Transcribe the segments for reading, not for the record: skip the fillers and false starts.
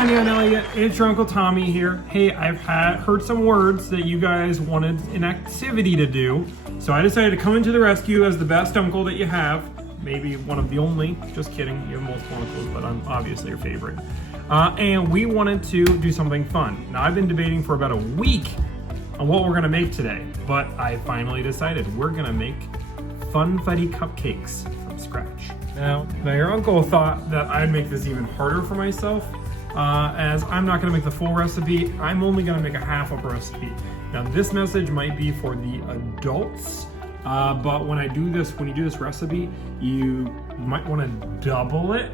Anja and Elliott, it's your Uncle Tommy here. Hey, I've heard some words that you guys wanted an activity to do, so I decided to come into the rescue as the best uncle that you have. Maybe one of the only, just kidding, you have multiple uncles, but I'm obviously your favorite. And we wanted to do something fun. Now, I've been debating for about a week on what we're gonna make today, but I finally decided we're gonna make Confetti cupcakes from scratch. Now your uncle thought that I'd make this even harder for myself, as I'm not gonna make the full recipe. I'm only gonna make a half of a recipe. Now this message might be for the adults, but when you do this recipe, you might wanna double it.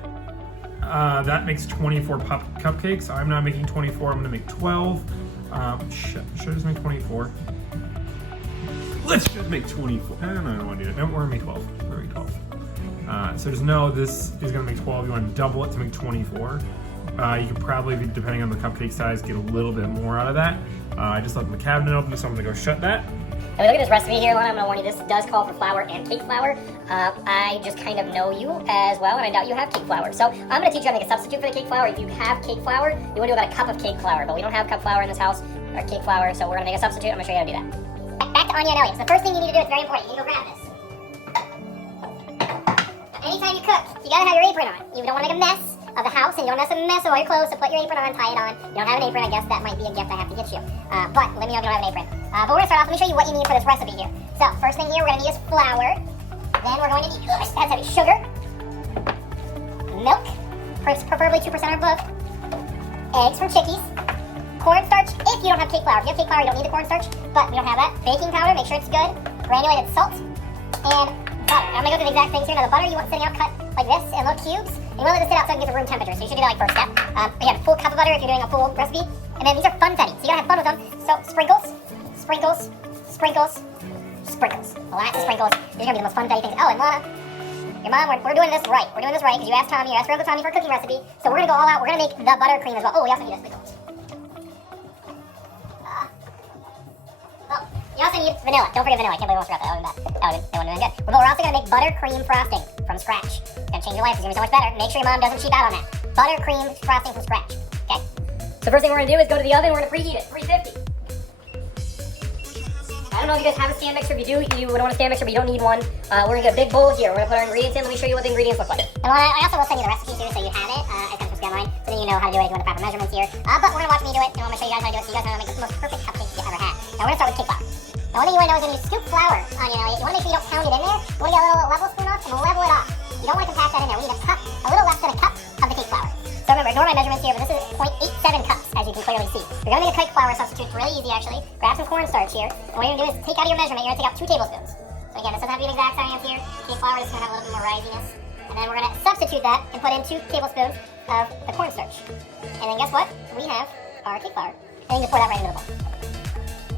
That makes 24 cupcakes. I'm not making 24, I'm gonna make 12. Should I just make 24? Let's just make 24. No, I don't wanna do that. No, we're gonna make 12. We're gonna make 12. So just know this is gonna make 12. You wanna double it to make 24. You could probably, depending on the cupcake size, get a little bit more out of that. I just left the cabinet open, so I'm gonna go shut that. Now look at this recipe here, Lana. I'm gonna warn you, this does call for flour and cake flour. I just kind of know you as well, and I doubt you have cake flour. So I'm gonna teach you how to make a substitute for the cake flour. If you have cake flour, you wanna do about a cup of cake flour, but we don't have cup flour in this house, or cake flour, so we're gonna make a substitute. I'm gonna show you how to do that. Back to Anja and Elliott. So the first thing you need to do, it's very important, you need to go grab this. Anytime you cook, you gotta have your apron on. You don't wanna make a mess of the house, and you don't want to mess with all your clothes, so put your apron on, tie it on. You don't have an apron, I guess that might be a gift I have to get you. But let me know if you don't have an apron. But we're gonna start off, let me show you what you need for this recipe here. So, first thing here, we're gonna need is flour. Then we're going to need, that's heavy, sugar, milk, preferably 2% or above, eggs from Chickies, cornstarch, if you don't have cake flour. If you have cake flour, you don't need the cornstarch, but we don't have that. Baking powder, make sure it's good, granulated salt, and butter. I'm gonna go through the exact things here. Now the butter you want sitting out cut like this in little cubes. And you want to let this sit out so I can get the room temperature. So you should do that like first step. Again, full cup of butter if you're doing a full recipe. And then these are Confetti, so you gotta have fun with them. So sprinkles, sprinkles, sprinkles, sprinkles. Lots of sprinkles. These are gonna be the most Confetti things. Oh, and Lana, your mom, we're doing this right. We're doing this right because you asked Tommy, you asked Uncle Tommy for a cooking recipe. So we're gonna go all out. We're gonna make the buttercream as well. Oh, we also need a sprinkles. You also need vanilla. Don't forget vanilla. I can't believe I almost forgot that. That would have been good. But we're also going to make buttercream frosting from scratch. It's going to change your life. It's going to be so much better. Make sure your mom doesn't cheap out on that. Buttercream frosting from scratch. Okay? So first thing we're going to do is go to the oven. We're going to preheat it. 350. I don't know if you guys have a stand mixer. If you do, you would want a stand mixer, but you don't need one. We're going to get a big bowl here. We're going to put our ingredients in. Let me show you what the ingredients look like. And I also will send you the recipe too, so you have it. It comes from online, so then you know how to do it if you want the proper measurements here. But we're going to watch me do it, and I'm going to show you guys how to do it, so you guys know how to make the most perfect cupcakes you ever had. Now we're going to start with cake flour. The only thing you want to know is when you scoop flour on your Elliott, you want to make sure you don't pound it in there. You want to get a little level spoon off and level it off. You don't want to compact that in there. We need a cup, a little less than a cup of the cake flour. So remember, ignore my measurements here, but this is 0.87 cups, as you can clearly see. You're going to make a cake flour substitute. It's really easy, actually. Grab some cornstarch here. And what you're going to do is take out of your measurement, you're going to take out 2 tablespoons. So again, this doesn't have to be an exact science here. Cake flour is going to have a little bit more risiness. And then we're going to substitute that and put in 2 tablespoons of the cornstarch. And then guess what? We have our cake flour. And you can pour that right into the bowl.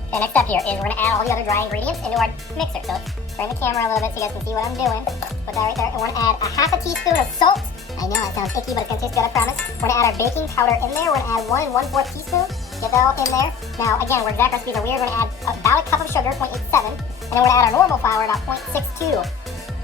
The next step here is we're going to add all the other dry ingredients into our mixer. So let's turn the camera a little bit so you guys can see what I'm doing. Put that right there. And we're going to add a half a teaspoon of salt. I know it sounds icky, but it's going to taste good, I promise. We're going to add our baking powder in there. We're going to add 1 1/4 teaspoon. Get that all in there. Now, again, we're exact recipes are weird. We're going to add about a cup of sugar, 0.87. And then we're going to add our normal flour, about 0.62.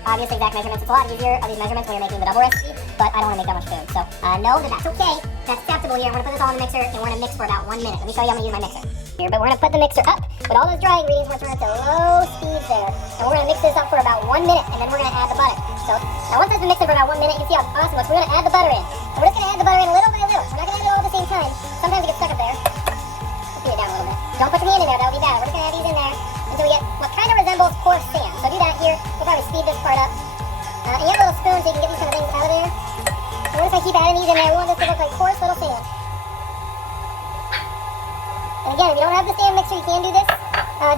Obvious exact measurements. It's a lot easier of these measurements when you're making the double recipe, but I don't want to make that much food. So know that that's okay. That's acceptable here. I'm going to put this all in the mixer, and we're going to mix for about 1 minute. Let me show you how I'm going to use my mixer. Here, but we're going to put the mixer up with all those dry ingredients. We're going to turn it to low speed there. And we're going to mix this up for about 1 minute, and then we're going to add the butter. So now once it's been mixing for about 1 minute, you can see how awesome it looks. We're going to add the butter in. And we're just going to add the butter in little by little. We're not going to add it all at the same time. Sometimes it gets stuck up there. Let's speed it down a little bit. Don't put your hand in there. That would be bad. We're just going to add these in there until we get what kind of resembles coarse sand. So do that here. We'll probably speed this part up. And you have a little spoon so you can get these kind of things out of there. And we're just going to keep adding these in there. We want this to look like coarse little sand. And again, if you don't have the stand mixer, you can do this.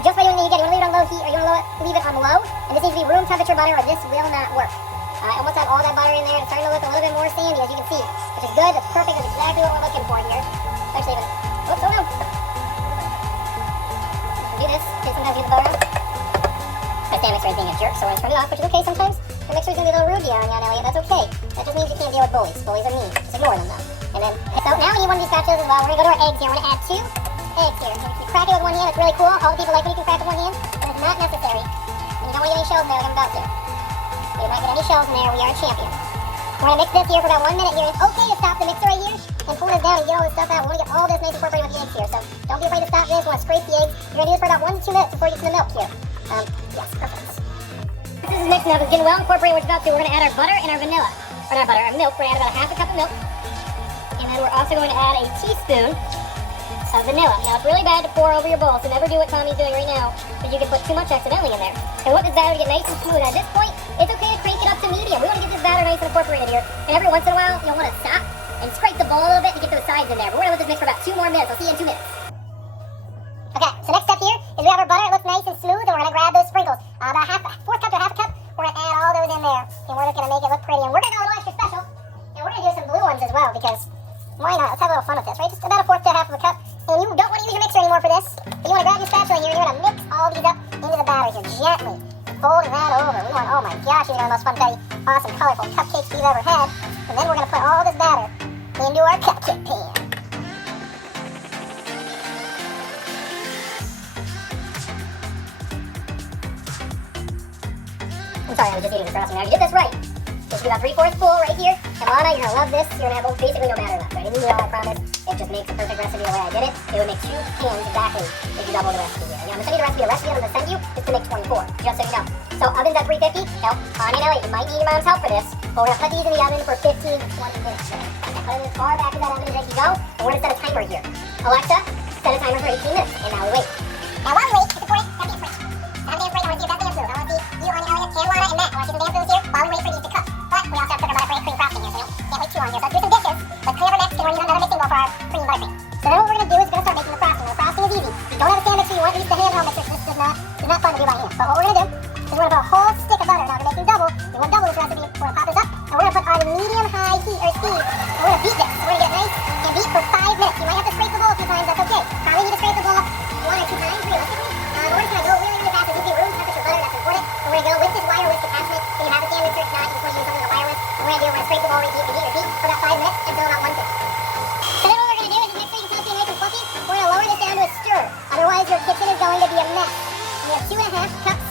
Just by doing it again, you want to leave it on low heat or you want to leave it on low. And this needs to be room temperature butter or this will not work. And once I have all that butter in there, it's starting to look a little bit more sandy, as you can see. Which is good, that's perfect, that's exactly what we're looking for here. Especially if it's, oh no. Do this, okay, sometimes you get the butter out. My stand mixer is being a jerk, so we're going to turn it off, which is okay sometimes. The mixer is going to be a little rude here, Anja and Elliott, that's okay. That just means you can't deal with bullies. Bullies are mean, just ignore them though. And then, so now we need one of these spatulas as well. We're going to go to our eggs here, we're going to add 2 eggs here. So you crack it with one hand, it's really cool. All the people like when you can crack with one hand, but it's not necessary. And you don't want to get any shells in there like I'm about to. If you might get any shells in there, we are a champion. We're gonna mix this here for about 1 minute here. It's okay to stop the mixer right here and pull this down and get all this stuff out. We want to get all this nice and incorporated with the eggs here. So don't be afraid to stop this. We want to scrape the eggs. You're gonna do this for about 1 to 2 minutes before you get to the milk here. Yes, perfect. This is mixed now. It's getting well incorporated. We're about to. We're gonna add our butter and our vanilla. Or not butter, our milk. We're gonna add about a half a cup of milk. And then we're also going to add a teaspoon of vanilla. Now, it's really bad to pour over your bowl, so never do what Tommy's doing right now, because you can put too much accidentally in there. And we want this batter to get nice and smooth. At this point, it's okay to crank it up to medium. We want to get this batter nice and incorporated here. And every once in a while, you'll want to stop and scrape the bowl a little bit to get those sides in there. But we're going to let this mix for about 2 more minutes. I'll see you in 2 minutes. Okay, so next step here is we have our butter. It looks nice and smooth, and we're going to grab those sprinkles. About a 4th cup to half a cup. We're going to add all those in there, and we're just going to make it look pretty. And we're going to go a little extra special, and we're going to do some blue ones as well, because why not? Let's have a little fun with this, right? Just about a 4th to half of a cup. And you don't want to use your mixer anymore for this. But you want to grab your spatula here and you're going to mix all these up into the batter here gently. Folding that over. We want, oh my gosh, these are the most funfetti, awesome, colorful cupcakes we've ever had. And then we're going to put all this batter into our cupcake pan. I'm sorry, I was just eating the frosting. Now, you did this right. Just do about 3/4 full right here. And Lana, you're going to love this. You're going to have basically no batter left. I didn't do it all, I promise. It just makes a perfect recipe the way I did it. It would make 2 pans exactly if you double the recipe here. I'm going to send you the recipe. The recipe I'm going to send you is to make 24, just so you know. So ovens at 350. Now, Anja and Elliott, you might need your mom's help for this, but we're going to put these in the oven for 15 to 20 minutes. Put them as far back as that oven as they can go, and we're going to set a timer here. Alexa, set a timer for 18 minutes, and now we wait. Now while we wait, it's important, gotta be a fridge. Gotta be a fridge. I want to see your best dance moves. I want to see you, Anja, Elliott, and Lana, and Matt. I want to see some dance moves here while we wait for these to cook. But we also have to cook our buttercream frosting here, so can't wait too long here. So let's do some dishes. Let's clean up our next, and we're going to use another mixing bowl for our cream buttercream. So then what we're going to do is we're going to start making the frosting. The frosting is easy. You don't have a stand mixer, you want to use the handheld mixer. This is not fun to do by hand. But what we're going to do is we're going to put a whole stick of butter. Now we're making double. We want double this recipe. We're going to pop this up, and we're going to put on medium-high heat or speed. And we're going to beat this. We're going to get it nice and beat for 5 minutes. You might have to scrape the bowl a few times. That's okay. Probably need to scrape the bowl 1 or 2 times, realistically. We're just going to go really, really fast. As you see, room temperature butter. That's important. And we're going to go with this wire whisk attachment. If you have a stand mixer, if not, you can use something like a wire whisk. What we're going to do, we're going to scrape the bowl, repeat for about 5 minutes until about 150. So then what we're going to do is the mixer, you can see nice and fluffy. We're going to lower this down to a stir. Otherwise, your kitchen is going to be a mess. And we have 2.5 cups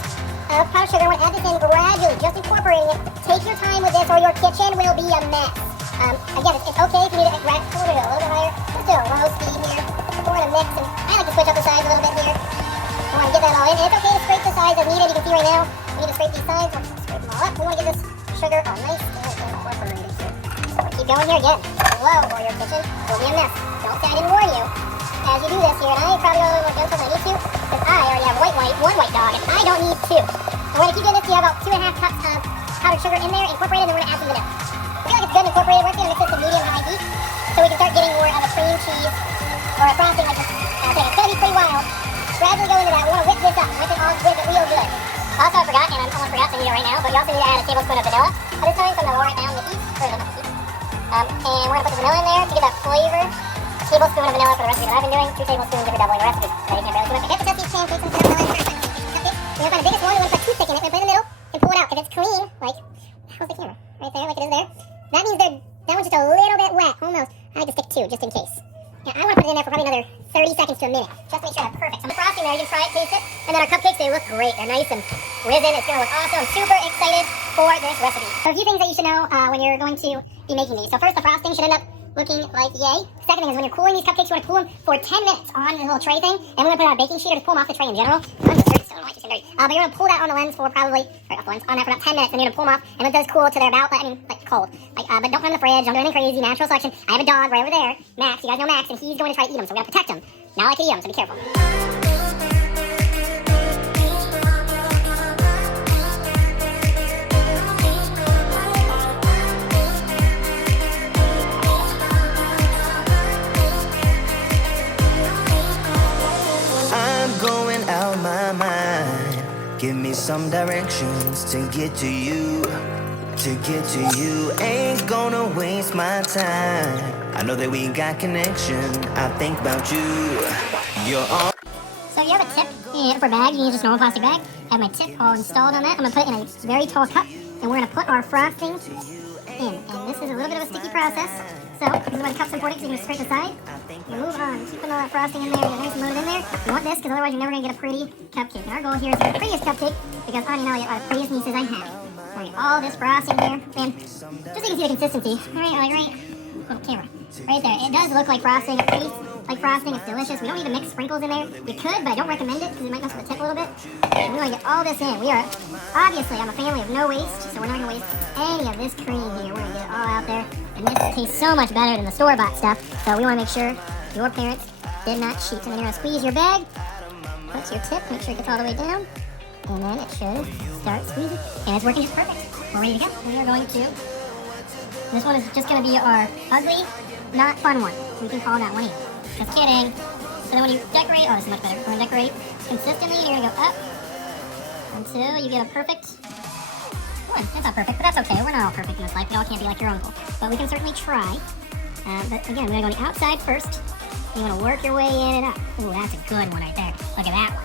of powdered sugar. We're going to add this in gradually, just incorporating it. Take your time with this or your kitchen will be a mess. Again, it's okay if you need it a little bit higher. Just do a low speed here. We're going to mix, and I like to switch up the sides a little bit here. We want to get that all in. And it's okay to scrape the sides as needed. You can see right now, we need to scrape these sides. We'll scrape them all up. We want to get this sugar all nice and incorporated here. So we'll keep going here again. Slow, or your kitchen will be a mess. Don't say I didn't warn you. As you do this here, and I probably don't know what gentle I need to, because I already have one white dog, and I don't need 2. And we're going to keep doing this. You have about 2.5 cups of powdered sugar in there, incorporated, and then we're going to add some vanilla. I feel like it's good and incorporated. We're going to mix this to medium-high heat, so we can start getting more of a cream cheese or a frosting like this. It's going to be pretty wild. Gradually go into that. We want to whip this up. Whip it real good. Also, I forgot, and I almost forgot to do it right now, but you also need to add a tablespoon of vanilla at this time, so I'm going to lower it down the heat, or the heat. And we're going to put the vanilla in there to get that flavor. A tablespoon of vanilla for the recipe that I've been doing. 2 tablespoons if you're doubling the recipe. Now you can't barely keep up. Hit the test pancakes and vanilla in first. We're going to find the biggest one. We're going to put a toothpick in it. We're going to put it in the middle and pull it out. If it's clean, like, how's the camera? Right there, like it is there. That means that one's just a little bit wet, almost. I like to stick 2, just in case. Now, I want to put it in there for probably another 30 seconds to a minute, just to make sure that's perfect. So the frosting there, you can try it, taste it, and then our cupcakes, they look great. They're nice and risen. It's going to look awesome. I'm super excited for this recipe. So a few things that you should know when you're going to be making these. So first, the frosting should end up looking like yay. Second thing is when you're cooling these cupcakes, you want to cool them for 10 minutes on this little tray thing, and we're going to put it on a baking sheet or just pull them off the tray in general. I'm just dirty, so I don't know why it's dirty. But you're going to pull that on the lens for probably, or off the lens, on that for about 10 minutes, and you're going to pull them off, and it does cool to their about, like cold. But don't put them in the fridge, don't do anything crazy, natural selection. I have a dog right over there, Max, you guys know Max, and he's going to try to eat them, so we got to protect him. Not like to eat them, so be careful. Out my mind, give me some directions to get to you. Ain't gonna waste my time. I know that we got connection. I think about you. You're on. So you have a tip for bag. You use just a normal plastic bag. I have my tip all installed on that. I'm gonna put it in a very tall cup, and we're gonna put our frosting in. And this is a little bit of a sticky process. So this is why the cup's important, so you can scrape the side. You move on, keeping all that frosting in there, get nice and loaded in there. You want this, because otherwise you're never going to get a pretty cupcake. And our goal here is to get the prettiest cupcake, because Anja and Elliott are the prettiest nieces I have. We're going want to get all this frosting here. And just so you can see the consistency, right, little camera, right there. It does look like frosting. It tastes like frosting. It's delicious. We don't need to mix sprinkles in there. We could, but I don't recommend it because it might mess with the tip a little bit. And we want to get all this in. We are, obviously, I'm a family of no waste, so we're not going to waste any of this cream here. We're going to get it all out there. And this tastes so much better than the store-bought stuff. So we want to make sure your parents did not cheat. And then you're going to squeeze your bag. Put your tip. Make sure it gets all the way down. And then it should start squeezing. And it's working just perfect. We're ready to go. We are going to... This one is just going to be our ugly, not fun one. We can call that one either. Just kidding. So then when you decorate... Oh, this is much better. We're going to decorate consistently. You're going to go up until you get a perfect... one. That's not perfect, but that's okay. We're not all perfect in this life. We all can't be like your uncle. But we can certainly try. But again, we're going to go on the outside first. You want to work your way in and up. Ooh, that's a good one right there. Look at that one.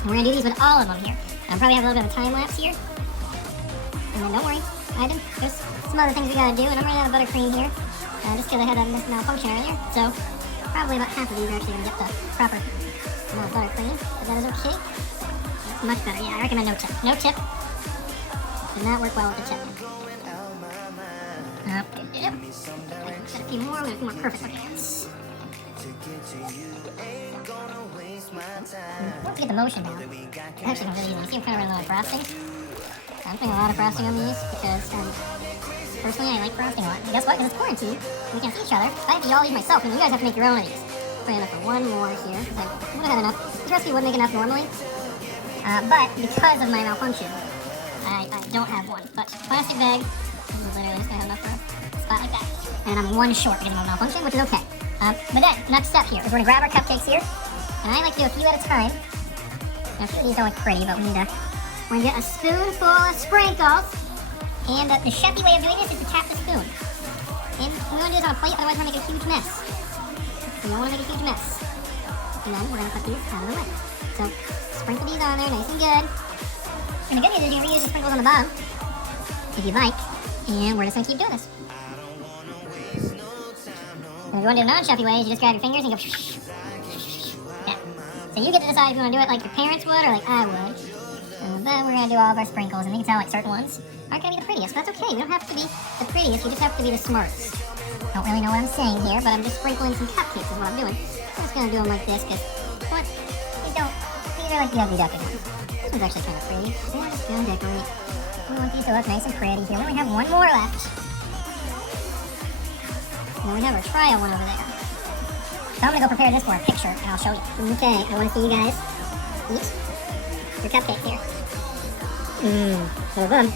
And we're going to do these with all of them here. Probably have a little bit of a time lapse here. And then don't worry, there's some other things we got to do. And I'm running out of buttercream here. Just because I had a malfunction earlier. So probably about half of these are actually going to get the proper amount of buttercream. But that is okay. That's much better. Yeah, I recommend no tip. No tip. Did not work well with the tip. Okay, got a few more. We got a few more perfect ones. Once you get the motion down, it's actually really easy. You see I'm kind of running a lot of frosting. I'm putting a lot of frosting on these because personally I like frosting a lot. And guess what? Because it's quarantine, we can't see each other. I have to eat all these myself, and you guys have to make your own of these. Put enough for one more here because I would have had enough. This recipe wouldn't make enough normally, but because of my malfunction, I don't have one. But plastic bag, I'm literally just gonna have enough for a spot like that. And I'm one short because of my malfunction, which is okay. But then, next step here is we're gonna grab our cupcakes here. And I like to do a few at a time. Now, sure, these don't look pretty, but we're gonna get a spoonful of sprinkles. And the chefy way of doing this is to tap the spoon. And we want to do this on a plate, otherwise we're gonna make a huge mess. We don't want to make a huge mess. And then we're gonna put these out of the way. So, sprinkle these on there nice and good. And the good news is you can reuse the sprinkles on the bottom, if you'd like. And we're just gonna keep doing this. And if you want to do non-chefy ways, you just grab your fingers and go So you get to decide if you want to do it like your parents would or like I would. And then we're going to do all of our sprinkles. And you can tell like certain ones aren't going to be the prettiest. But that's okay. We don't have to be the prettiest. You just have to be the smartest. Don't really know what I'm saying here, but I'm just sprinkling some cupcakes is what I'm doing. I'm just going to do them like this because what? These are like the ugly duckling ones. This one's actually kind of pretty. So we're just going to decorate. We want these to look nice and pretty here. We only have one more left. And then we have our trial one over there. So I'm going to go prepare this for a picture, and I'll show you. Okay, I want to see you guys eat your cupcake here. So good.